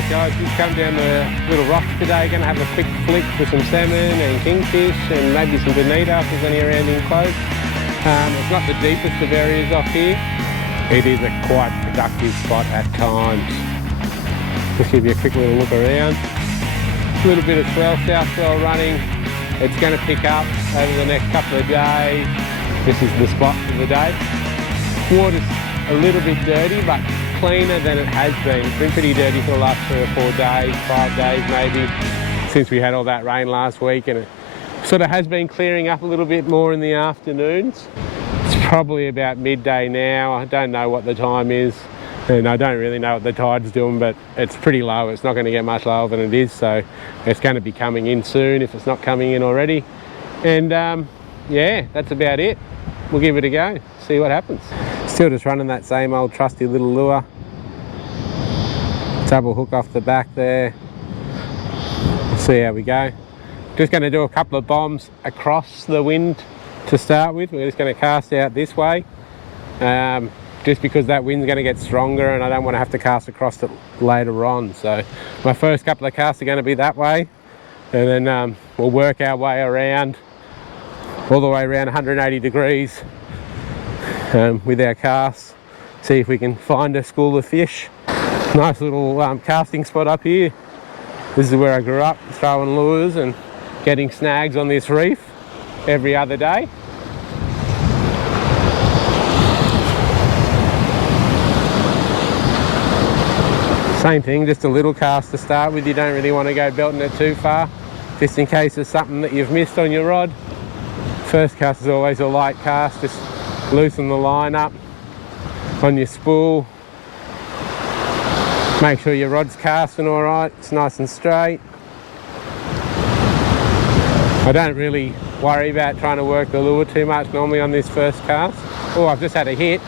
Alright guys, just come down to Little Rocks today. Going to have a quick flick for some salmon and kingfish and maybe some bonita if there's any around in close. It's not the deepest of areas off here. It is a quite productive spot at times. Just give you a quick little look around. A little bit of swell, south swell running. It's going to pick up over the next couple of days. This is the spot for the day. Water's a little bit dirty, but cleaner than it has been. It's been pretty dirty for the last 3 or 4 days, 5 days maybe, since we had all that rain last week, and it sort of has been clearing up a little bit more in the afternoons. It's probably about midday now. I don't know what the time is, and I don't really know what the tide's doing, but it's pretty low. It's not going to get much lower than it is, so it's going to be coming in soon if it's not coming in already. And yeah, that's about it. We'll give it a go, see what happens. Still just running that same old trusty little lure. Double hook off the back there. We'll see how we go. Just going to do a couple of bombs across the wind to start with. We're just going to cast out this way, just because that wind's going to get stronger and I don't want to have to cast across it later on. So my first couple of casts are going to be that way, and then we'll work our way around, all the way around 180 degrees with our casts, see if we can find a school of fish. Nice little casting spot up here. This is where I grew up, throwing lures and getting snags on this reef every other day. Same thing, just a little cast to start with. You don't really want to go belting it too far, just in case there's something that you've missed on your rod. First cast is always a light cast, just loosen the line up on your spool. Make sure your rod's casting all right, it's nice and straight. I don't really worry about trying to work the lure too much normally on this first cast. Oh, I've just had a hit.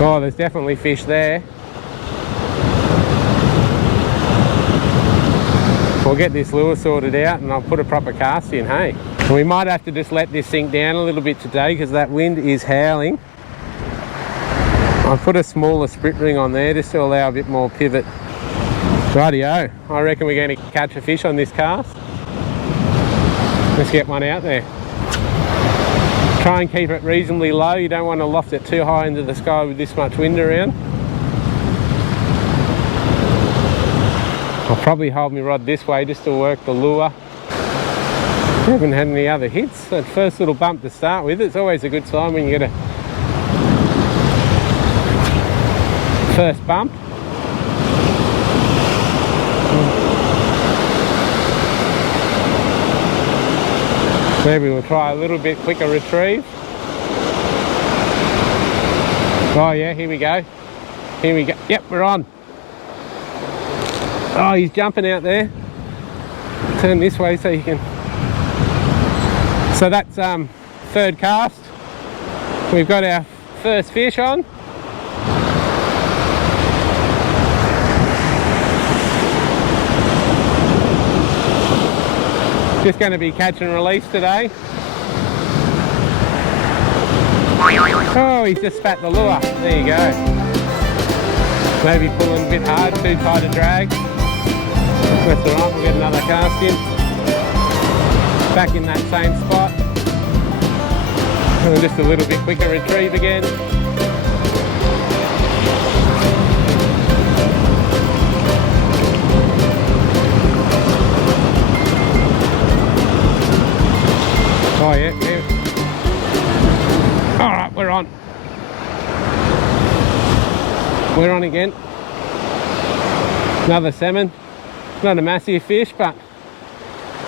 Oh, there's definitely fish there. We'll get this lure sorted out and I'll put a proper cast in, hey? And we might have to just let this sink down a little bit today because that wind is howling. I'll put a smaller sprit ring on there just to allow a bit more pivot. Rightio, I reckon we're going to catch a fish on this cast. Let's get one out there. Try and keep it reasonably low. You don't want to loft it too high into the sky with this much wind around. I'll probably hold my rod this way just to work the lure. I haven't had any other hits. That first little bump to start with, it's always a good sign when you get a first bump. Maybe we'll try a little bit quicker retrieve. Oh yeah, here we go. Here we go. Yep, we're on. Oh, he's jumping out there. Turn this way so you can... So that's third cast. We've got our first fish on. Just going to be catch and release today. Oh, he's just spat the lure. There you go. Maybe pulling a bit hard, too tight a drag. That's alright, we'll get another cast in. Back in that same spot. And just a little bit quicker retrieve again. Oh yeah, yeah. Alright, we're on. We're on again. Another salmon. Not a massive fish, but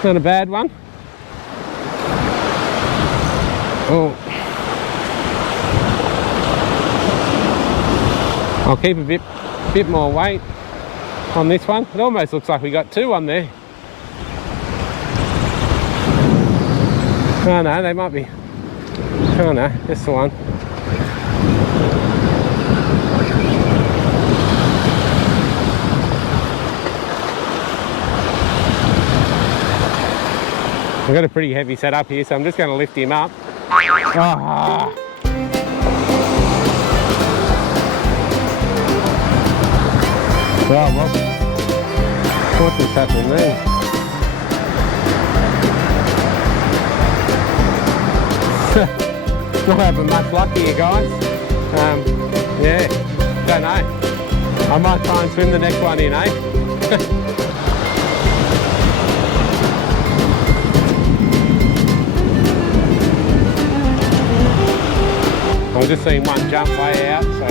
not a bad one. Oh. I'll keep a bit more weight on this one. It almost looks like we got 2 on there. Oh no, they might be. Oh no, just the one. I've got a pretty heavy setup here, so I'm just going to lift him up. Oh. Right, well, what just happened then? Not having much luck here, guys. Yeah, don't know. I might try and swim the next one in, eh? I was just seeing one jump way out, so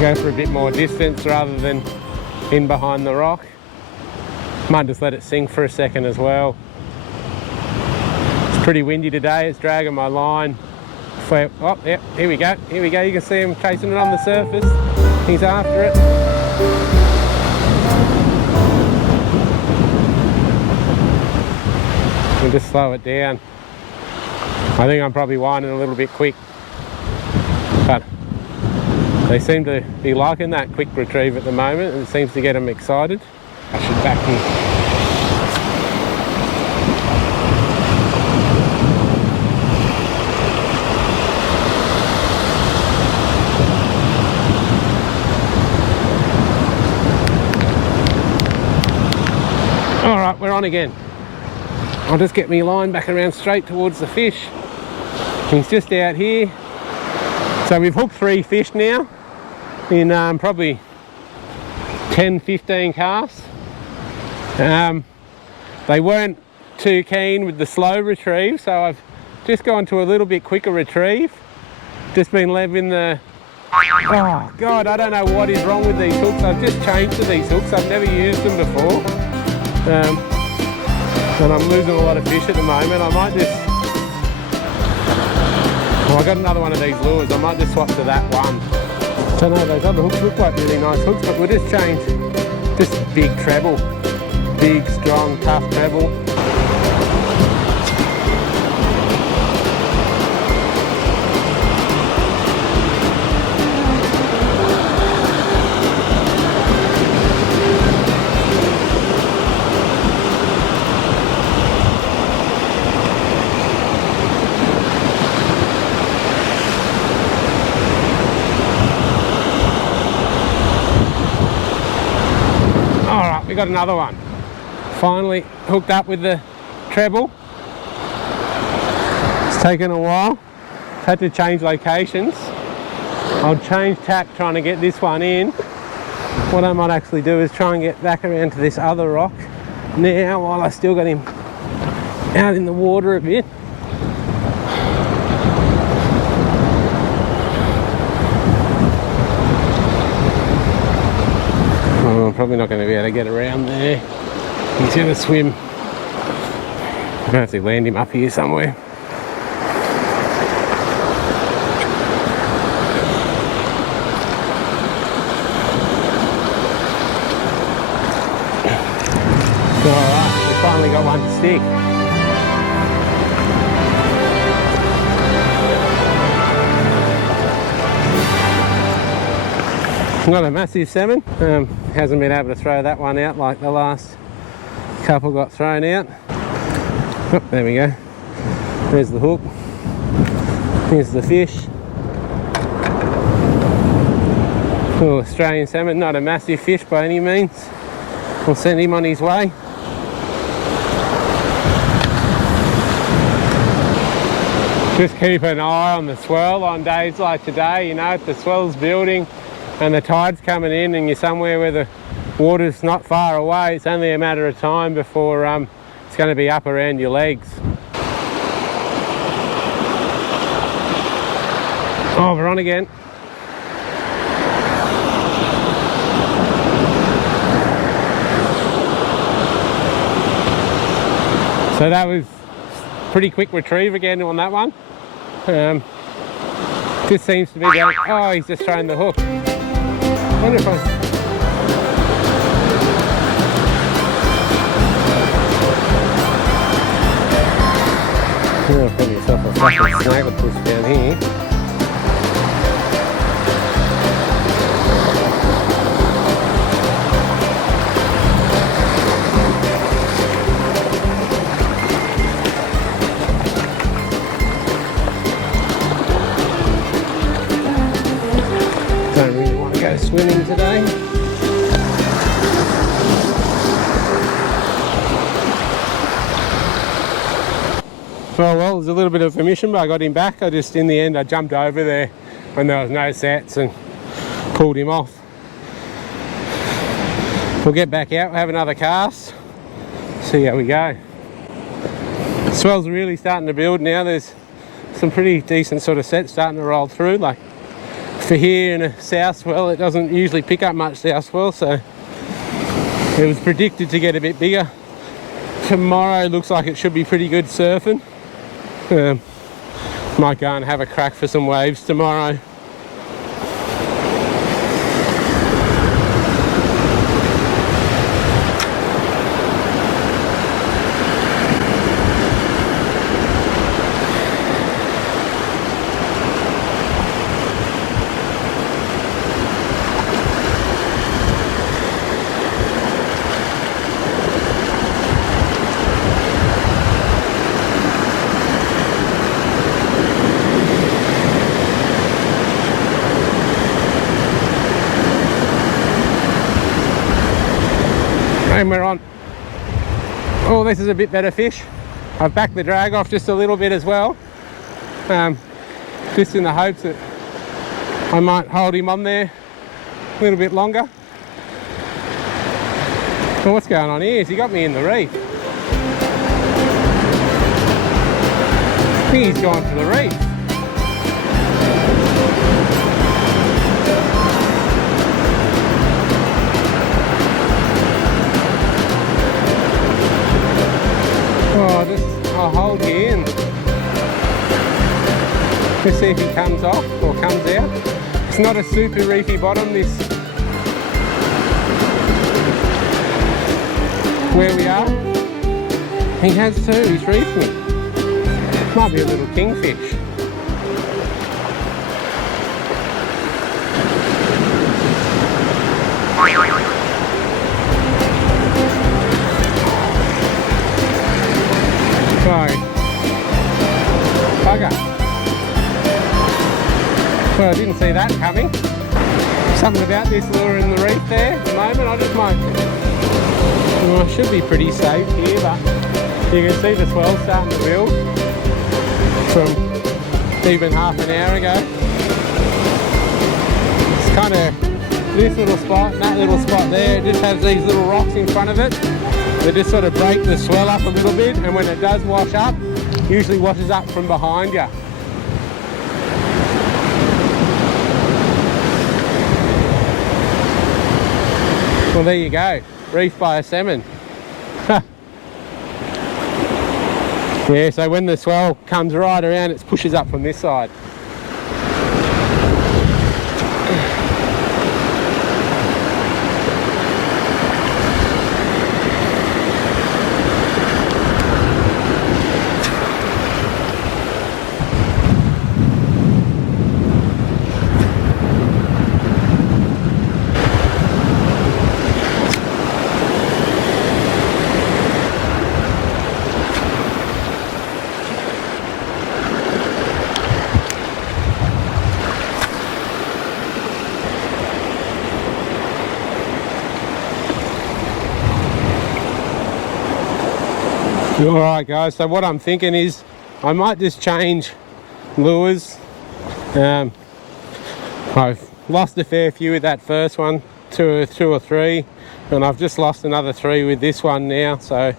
go for a bit more distance rather than in behind the rock. Might just let it sink for a second as well. It's pretty windy today, it's dragging my line. Oh, yep, here we go, here we go. You can see him chasing it on the surface. He's after it. We'll just slow it down. I think I'm probably winding a little bit quick, but they seem to be liking that quick retrieve at the moment, and it seems to get them excited. I should back in. All right, we're on again. I'll just get my line back around straight towards the fish. He's just out here. So we've hooked 3 fish now in probably 10-15 casts. They weren't too keen with the slow retrieve, so I've just gone to a little bit quicker retrieve. Just been leaving the... Oh God, I don't know what is wrong with these hooks. I've just changed to these hooks. I've never used them before. And I'm losing a lot of fish at the moment. I might just... Well, I got another one of these lures. I might just swap to that one. I don't know, those other hooks look like really nice hooks, but we'll just change. Just big treble. Big, strong, tough treble. We got another one. Finally hooked up with the treble. It's taken a while. Had to change locations. I'll change tack trying to get this one in. What I might actually do is try and get back around to this other rock now while I still got him out in the water a bit. I'm probably not going to be able to get around there. He's going to swim. I'm going to have to land him up here somewhere. Alright, we finally got one to stick. Got a massive salmon. Hasn't been able to throw that one out like the last couple got thrown out. Oh, there we go. There's the hook. Here's the fish. Oh, Australian salmon, not a massive fish by any means. We'll send him on his way. Just keep an eye on the swell on days like today. You know, if the swell's building and the tide's coming in and you're somewhere where the water's not far away, it's only a matter of time before it's going to be up around your legs. Oh, we're on again. So that was pretty quick retrieve again on that one. Just seems to be going, oh, he's just thrown the hook. I wonder if I... I'll put myself a fucking snaggle push down here. Don't really want to go swimming today. Well, it was a little bit of a mission, but I got him back. In the end, I jumped over there when there was no sets and pulled him off. We'll get back out, we'll have another cast, see how we go. The swells are really starting to build now. There's some pretty decent sort of sets starting to roll through. Like for here in a south swell, it doesn't usually pick up much south swell, so it was predicted to get a bit bigger. Tomorrow looks like it should be pretty good surfing. Might go and have a crack for some waves tomorrow. And we're on. Oh, this is a bit better fish. I've backed the drag off just a little bit as well, just in the hopes that I might hold him on there a little bit longer. Well, what's going on here? Has he got me in the reef? I think he's gone to the reef. I'll hold here and let's see if he comes off or comes out. It's not a super reefy bottom, this where we are. He has too, he's reefing. Might be a little kingfish. Bugger. Well, I didn't see that coming. Something about this lure in the reef there at the moment. I just might. Well, I should be pretty safe here, but you can see the swell starting to build from even half an hour ago. It's kind of this little spot and that little spot there. It just has these little rocks in front of it. They just sort of break the swell up a little bit, and when it does wash up, usually washes up from behind you. Well, there you go, reef by a salmon. Yeah, so when the swell comes right around, it pushes up from this side. Alright guys, so what I'm thinking is I might just change lures. I've lost a fair few with that first one, two or three, and I've just lost another 3 with this one now, so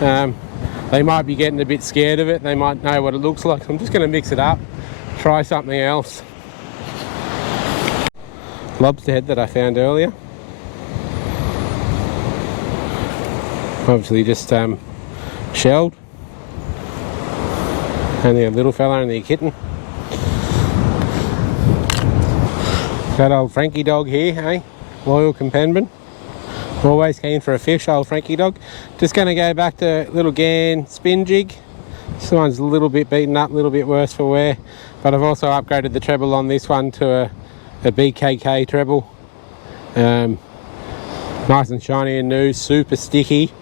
they might be getting a bit scared of it. They might know what it looks like. So I'm just going to mix it up, try something else. Lobster head that I found earlier. Obviously just shelled. Only a little fella, only a kitten. Got old Frankie dog here, eh? Loyal companion. Always keen for a fish, old Frankie dog. Just going to go back to little Gan spin jig. This one's a little bit beaten up, a little bit worse for wear. But I've also upgraded the treble on this one to a BKK treble. Nice and shiny and new, super sticky.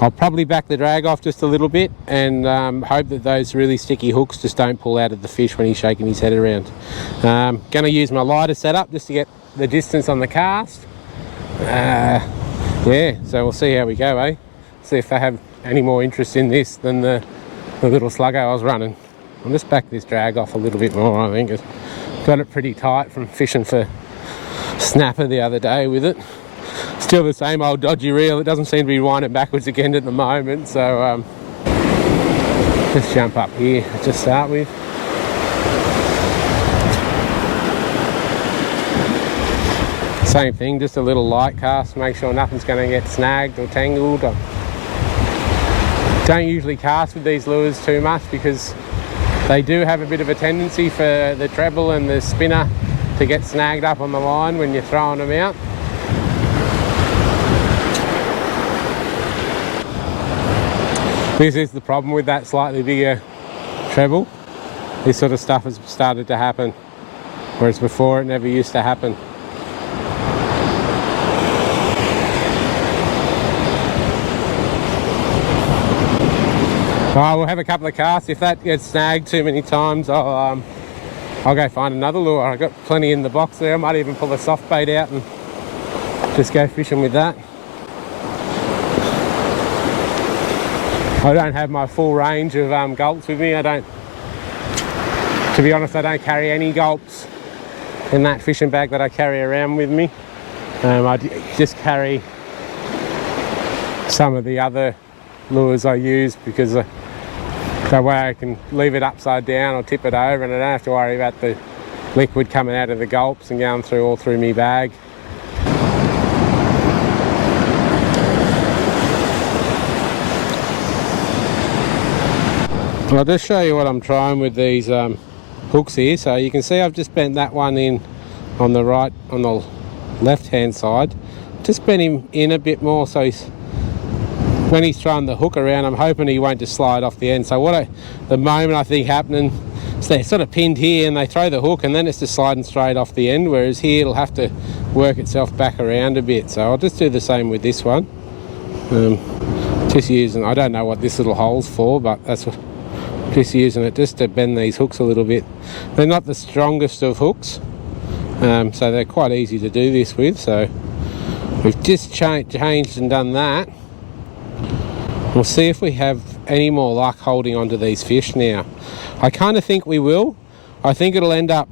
I'll probably back the drag off just a little bit and hope that those really sticky hooks just don't pull out of the fish when he's shaking his head around. Going to use my lighter setup just to get the distance on the cast. Yeah, so we'll see how we go, eh? See if they have any more interest in this than the the little sluggo I was running. I'll just back this drag off a little bit more. I think it's got it pretty tight from fishing for snapper the other day with it. Still the same old dodgy reel. It doesn't seem to be winding backwards again at the moment, so just jump up here to start with. Same thing, just a little light cast, make sure nothing's going to get snagged or tangled. I don't usually cast with these lures too much because they do have a bit of a tendency for the treble and the spinner to get snagged up on the line when you're throwing them out. This is the problem with that slightly bigger treble. This sort of stuff has started to happen, whereas before it never used to happen. We'll have a couple of casts. If that gets snagged too many times, I'll go find another lure. I've got plenty in the box there. I might even pull a soft bait out and just go fishing with that. I don't have my full range of gulps with me. To be honest, I don't carry any gulps in that fishing bag that I carry around with me. I just carry some of the other lures I use because that way I can leave it upside down or tip it over and I don't have to worry about the liquid coming out of the gulps and going all through my bag. I'll just show you what I'm trying with these hooks here. So you can see I've just bent that one in on the left hand side. Just bent him in a bit more so when he's throwing the hook around, I'm hoping he won't just slide off the end. So the moment I think happening is they're sort of pinned here and they throw the hook and then it's just sliding straight off the end, whereas here it'll have to work itself back around a bit. So I'll just do the same with this one. Just using, I don't know what this little hole's for, but that's what, just using it just to bend these hooks a little bit. They're not the strongest of hooks, so they're quite easy to do this with. So we've just changed and done that. We'll see if we have any more luck holding onto these fish now. I kind of think we will. I think they'll end up,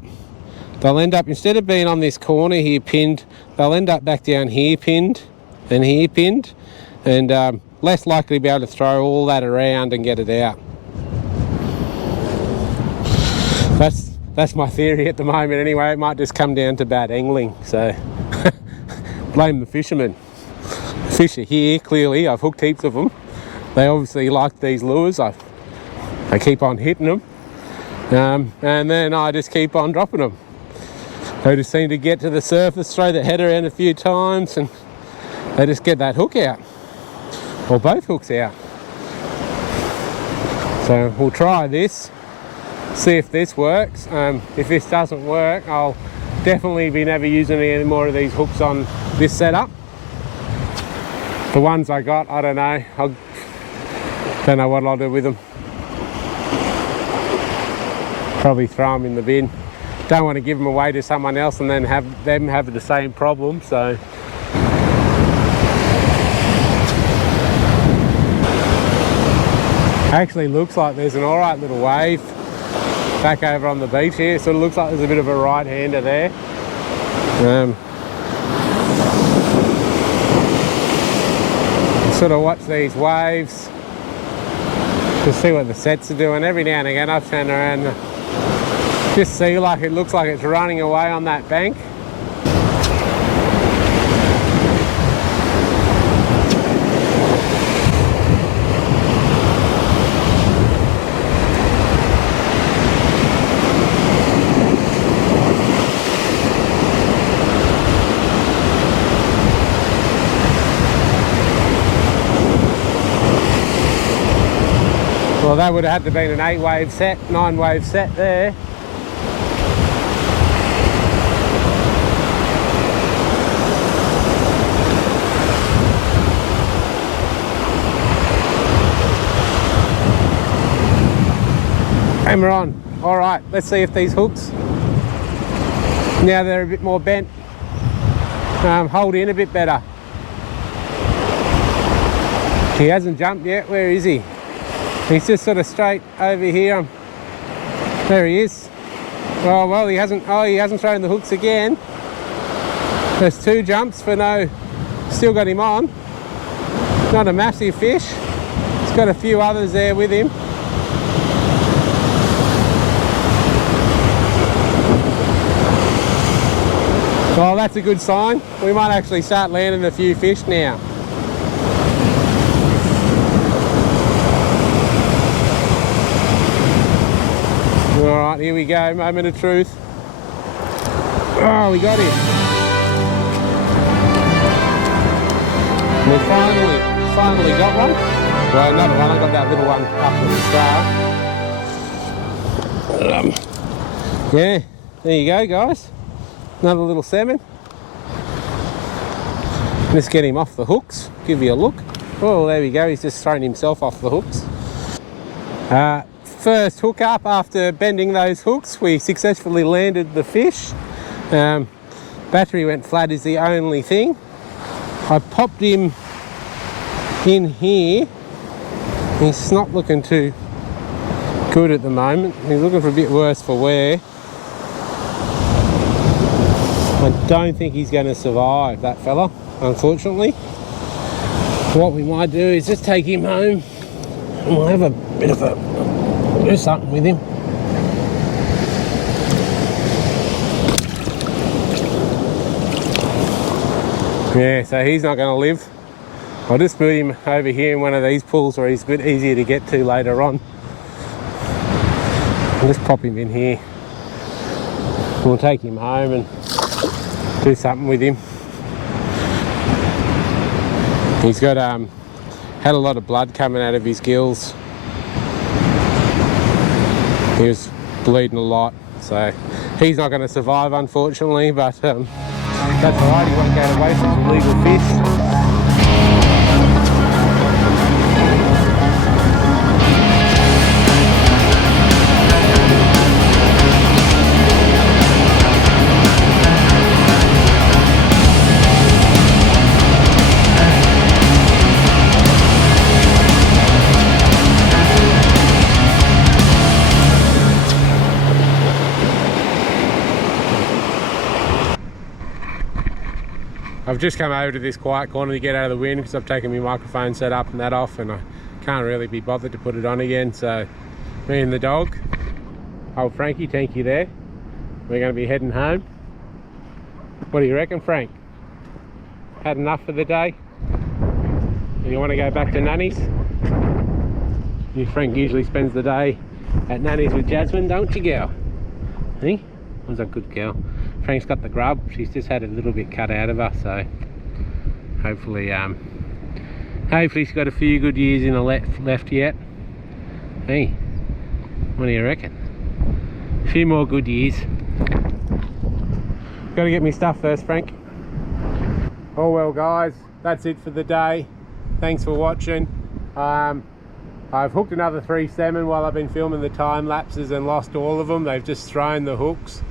instead of being on this corner here pinned, they'll end up back down here pinned, and less likely to be able to throw all that around and get it out. That's my theory at the moment anyway. It might just come down to bad angling, so blame the fishermen. The fish are here, clearly. I've hooked heaps of them. They obviously like these lures. I keep on hitting them, and then I just keep on dropping them. They just seem to get to the surface, throw the head around a few times, and they just get that hook out, or both hooks out. So we'll try this, see if this works. If this doesn't work, I'll definitely be never using any more of these hooks on this setup. The ones I got, I don't know. Don't know what I'll do with them. Probably throw them in the bin. Don't want to give them away to someone else and then have them have the same problem, so. Actually looks like there's an alright little wave back over on the beach here. Sort of looks like there's a bit of a right-hander there. Sort of watch these waves to see what the sets are doing. Every now and again I turn around and just see like it looks like it's running away on that bank. Well, that would have had to been an 8-wave set, 9-wave set there. Camera on. All right, let's see if these hooks, now they're a bit more bent, hold in a bit better. He hasn't jumped yet. Where is he? He's just sort of straight over here. There he is. Oh well, he hasn't thrown the hooks again. There's 2 jumps for no. Still got him on. Not a massive fish. He's got a few others there with him. Well, that's a good sign. We might actually start landing a few fish now. Alright, here we go, moment of truth. Oh, we got him. We finally got one. Well, another one. I got that little one up with the star. Yeah, there you go, guys. Another little salmon. Let's get him off the hooks. Give you a look. Oh, there we go. He's just thrown himself off the hooks. First hook up after bending those hooks, we successfully landed the fish. Battery went flat is the only thing. I popped him in here. He's not looking too good at the moment. He's looking for a bit worse for wear. I don't think he's going to survive, that fella, unfortunately. What we might do is just take him home and we'll have a bit of do something with him. Yeah, so he's not going to live. I'll just put him over here in one of these pools where he's a bit easier to get to later on. I'll just pop him in here. We'll take him home and do something with him. He's got had a lot of blood coming out of his gills. He was bleeding a lot, so he's not going to survive, unfortunately, but that's alright, he won't go away from the legal fish. I've just come over to this quiet corner to get out of the wind because I've taken my microphone set up and that off, and I can't really be bothered to put it on again. So me and the dog, old Frankie, thank you there, we're going to be heading home. What do you reckon, Frank? Had enough for the day? You want to go back to Nanny's? Frank usually spends the day at Nanny's with Jasmine, don't you, girl? Hey? Was a good girl. Frank's got the grub. She's just had a little bit cut out of her, so hopefully she's got a few good years in the left yet. Hey, what do you reckon? A few more good years. Got to get me stuff first, Frank. Oh well, guys, that's it for the day. Thanks for watching. I've hooked another 3 salmon while I've been filming the time lapses and lost all of them. They've just thrown the hooks.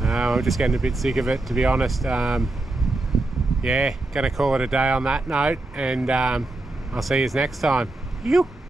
I'm just getting a bit sick of it, to be honest. Yeah, gonna call it a day on that note, and I'll see you next time.